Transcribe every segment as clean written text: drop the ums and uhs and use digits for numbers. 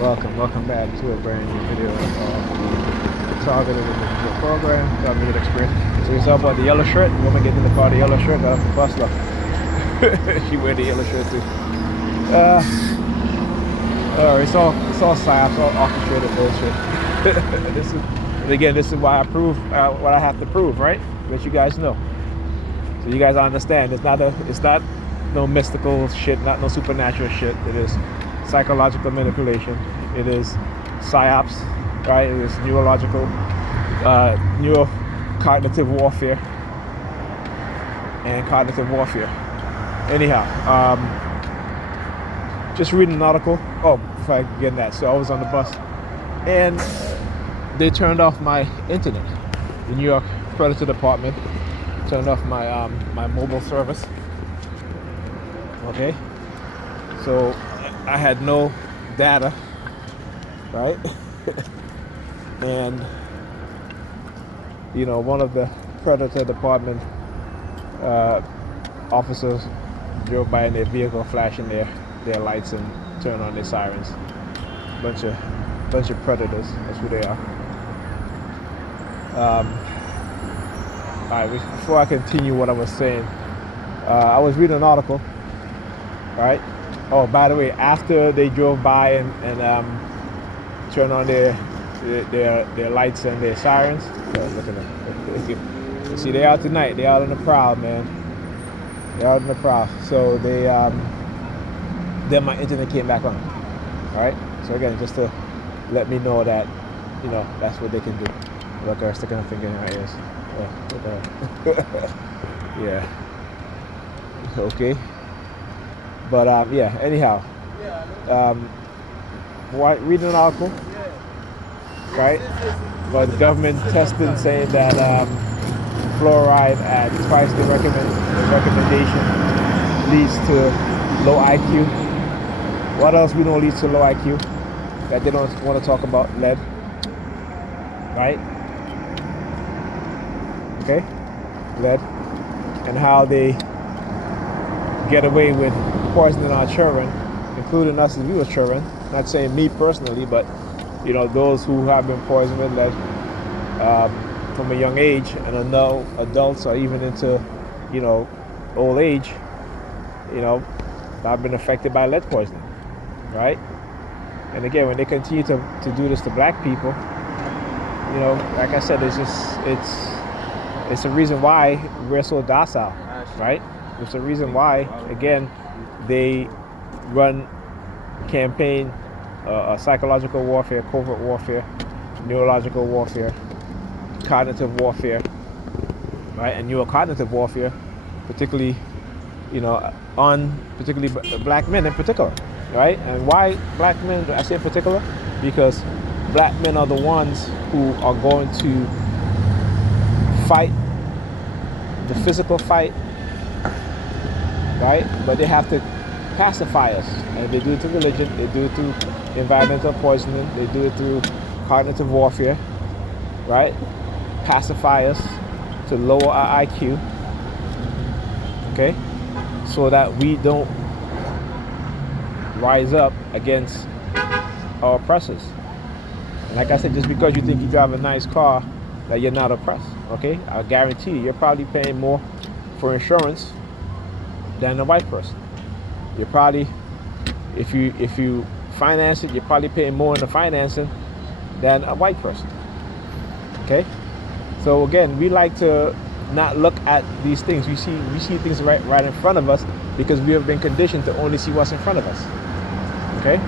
Welcome back to a brand new video of the targeted individual program, targeted experience. So you saw about the yellow shirt, the woman getting in the car, the yellow shirt, got off the bus, look. She wear the yellow shirt too. It's all psyops, all orchestrated bullshit. This is why I prove what I have to prove, right? Let you guys know. So you guys understand, it's not no mystical shit, not no supernatural shit. It is psychological manipulation. It is psyops, right? It is neurological, neurocognitive warfare, and cognitive warfare. Anyhow, just reading an article. Oh, before I get in that, so I was on the bus, and they turned off my internet. The New York Predator Department turned off my my mobile service. Okay, so I had no data, right? And you know, one of the Predator Department officers drove by in their vehicle, flashing their lights and turned on their sirens. Bunch of predators. That's who they are. All right. Before I continue what I was saying, I was reading an article. Right. Oh, by the way, after they drove by and turned on their lights and their sirens, look at them. See, they out tonight. They out on the prowl, man. They out on the prowl. So they then my internet came back on. All right. So again, just to let me know that, you know, that's what they can do. Look, they're sticking a finger in our ears. Yeah. Okay. But yeah. Anyhow, reading an article, right? But the government testing saying that fluoride at twice the recommendation leads to low IQ. What else we know leads to low IQ that they don't want to talk about? Lead, right? Okay, lead, and how they get away with poisoning our children, including us as we were children. Not saying me personally, but you know, those who have been poisoned with lead from a young age, and now adults or even into, you know, old age, you know, have been affected by lead poisoning, right? And again, when they continue to do this to black people, you know, like I said, it's a reason why we're so docile, right? It's a reason why, again, they run campaign, psychological warfare, covert warfare, neurological warfare, cognitive warfare, right? And neurocognitive warfare, particularly, you know, on particularly black men in particular, right? And why black men? I say in particular because black men are the ones who are going to fight the physical fight, right? But they have to pacify us, and they do it through religion, they do it through environmental poisoning, they do it through cognitive warfare, right? Pacify us to lower our IQ, okay, so that we don't rise up against our oppressors. And like I said, just because you think you drive a nice car, that you're not oppressed, okay? I guarantee you're probably paying more for insurance than a white person. You're probably, if you finance it, you're probably paying more in the financing than a white person. Okay? So again, we like to not look at these things. We see things right in front of us because we have been conditioned to only see what's in front of us. Okay?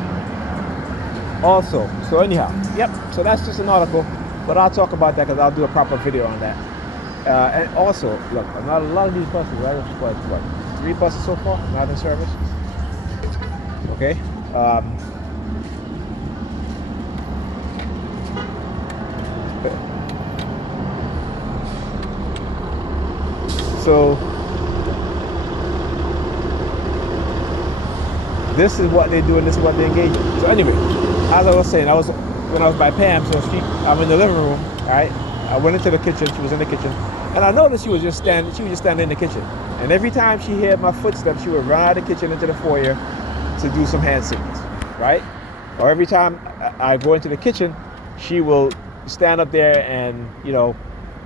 Also, so anyhow, yep, so that's just an article, but I'll talk about that because I'll do a proper video on that. And also, look, a lot of these buses, right? What, 3 buses so far, not in service. Okay. So this is what they do, and this is what they engage in. So anyway, as I was saying, when I was by Pam, so I'm in the living room, right? I went into the kitchen. She was in the kitchen, and I noticed she was just standing in the kitchen. And every time she heard my footsteps, she would run out of the kitchen into the foyer to do some hand signals, right? Or every time I go into the kitchen, she will stand up there and,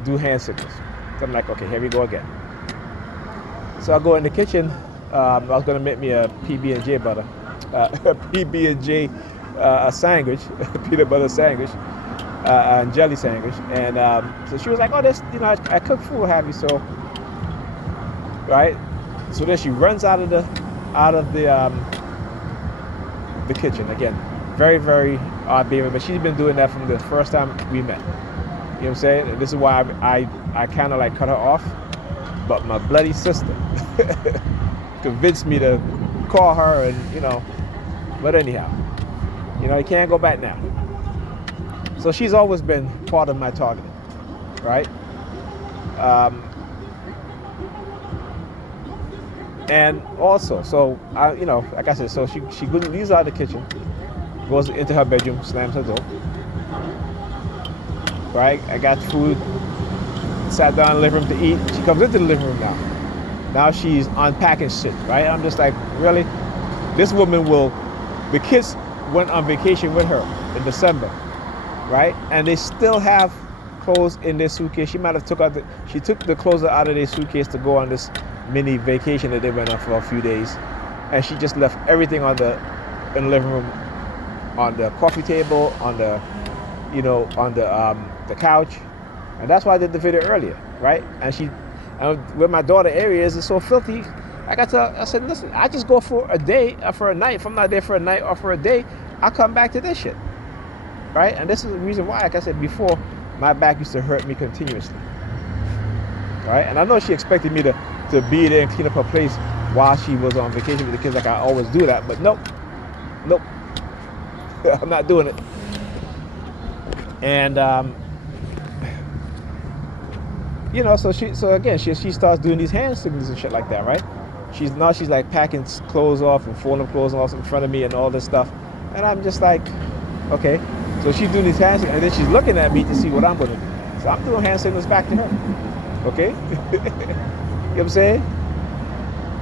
do hand signals. So I'm like, okay, here we go again. So I go in the kitchen. I was going to make me a PB&J butter, a PB&J sandwich, peanut butter sandwich, and jelly sandwich. And so she was like, oh, this, I cook food, what have you. So, right. So then she runs out of the kitchen again. Very, very odd behavior, but she's been doing that from the first time we met. You know what I'm saying? And this is why I kind of like cut her off. But my bloody sister convinced me to call her, and but anyhow, you can't go back now. So she's always been part of my targeting, right? And also, so like I said, so she leaves out of the kitchen, goes into her bedroom, slams her door. Right? I got food, sat down in the living room to eat. She comes into the living room now. Now she's unpacking shit, right? I'm just like, really? This woman the kids went on vacation with her in December, right? And they still have clothes in their suitcase. She might have she took the clothes out of their suitcase to go on this mini vacation that they went on for a few days. And she just left everything in the living room, on the coffee table, on the couch. And that's why I did the video earlier, right? And where my daughter area is so filthy, I said, listen, I just go for a day, for a night. If I'm not there for a night or for a day, I'll come back to this shit, right? And this is the reason why, like I said before, my back used to hurt me continuously, right? And I know she expected me to be there and clean up her place while she was on vacation with the kids, like I always do that, but nope, I'm not doing it. And so again, she starts doing these hand signals and shit like that, right? She's like packing clothes off and folding clothes off in front of me and all this stuff, and I'm just like, okay. So she's doing these hand signals, and then she's looking at me to see what I'm gonna do. So I'm doing hand signals back to her, okay? You know what I'm saying?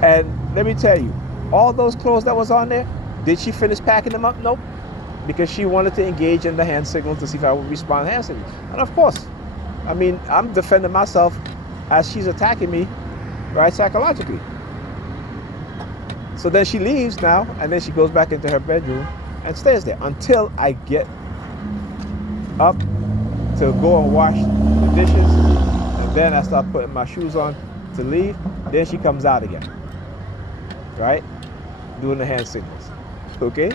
And let me tell you, all those clothes that was on there, did she finish packing them up? Nope. Because she wanted to engage in the hand signals to see if I would respond to hand signals. And of course, I mean, I'm defending myself as she's attacking me, right, psychologically. So then she leaves now, and then she goes back into her bedroom and stays there until I get up to go and wash the dishes, and then I start putting my shoes on to leave. Then she comes out again, right, doing the hand signals, okay?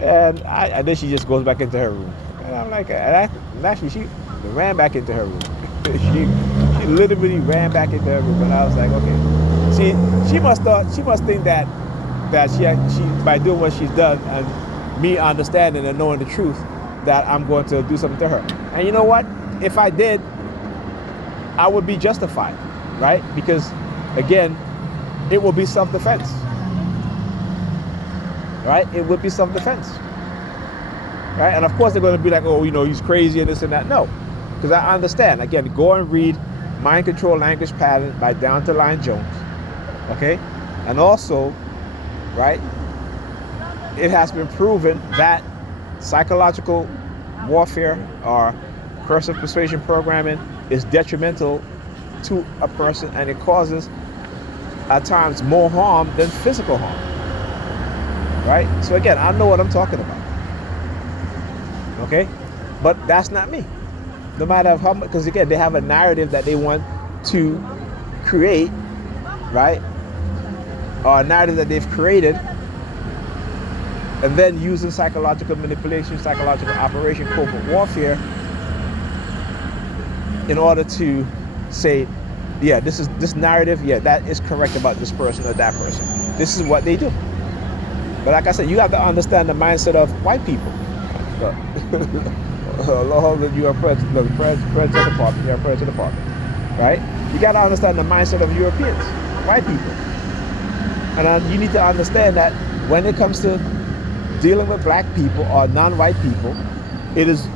And then she just goes back into her room, and I'm like, and actually she ran back into her room. she literally ran back into her room, and I was like, okay. She must think that she by doing what she's done and me understanding and knowing the truth, that I'm going to do something to her. And you know what? If I did, I would be justified, right? Because again, it will be self-defense. Right? It would be self-defense. Right? And of course they're going to be like, oh, he's crazy and this and that. No. Because I understand. Again, go and read Mind Control Language Pattern by Down to Line Jones. Okay? And also, right, it has been proven that psychological warfare or cursive persuasion programming is detrimental to a person, and it causes at times more harm than physical harm. Right? So again, I know what I'm talking about. Okay? But that's not me. No matter how much, because again, they have a narrative that they want to create, right? Or a narrative that they've created, and then using psychological manipulation, psychological operation, covert warfare, in order to say, yeah, this narrative, yeah, that is correct about this person or that person. This is what they do. But like I said, you have to understand the mindset of white people. Lord, you are prayer to the department. You are prayer to the department, right? You got to understand the mindset of Europeans, white people, and you need to understand that when it comes to dealing with black people or non-white people, it is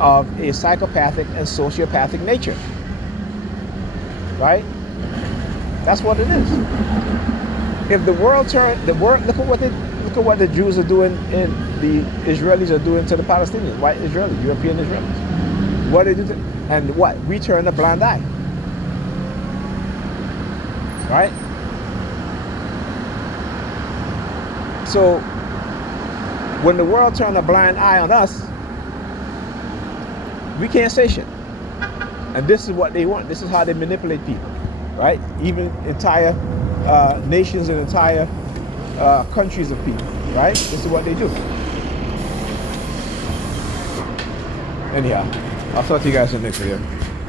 of a psychopathic and sociopathic nature, right? That's what it is. If the world turned, look Look at what the Jews are doing and the Israelis are doing to the Palestinians, white Israelis, European Israelis. What they do to, and what? We turn a blind eye. Right? So when the world turns a blind eye on us, we can't say shit. And this is what they want. This is how they manipulate people, right? Even entire nations and entire countries of people, right? This is what they do. Anyhow, I'll talk to you guys in the next video.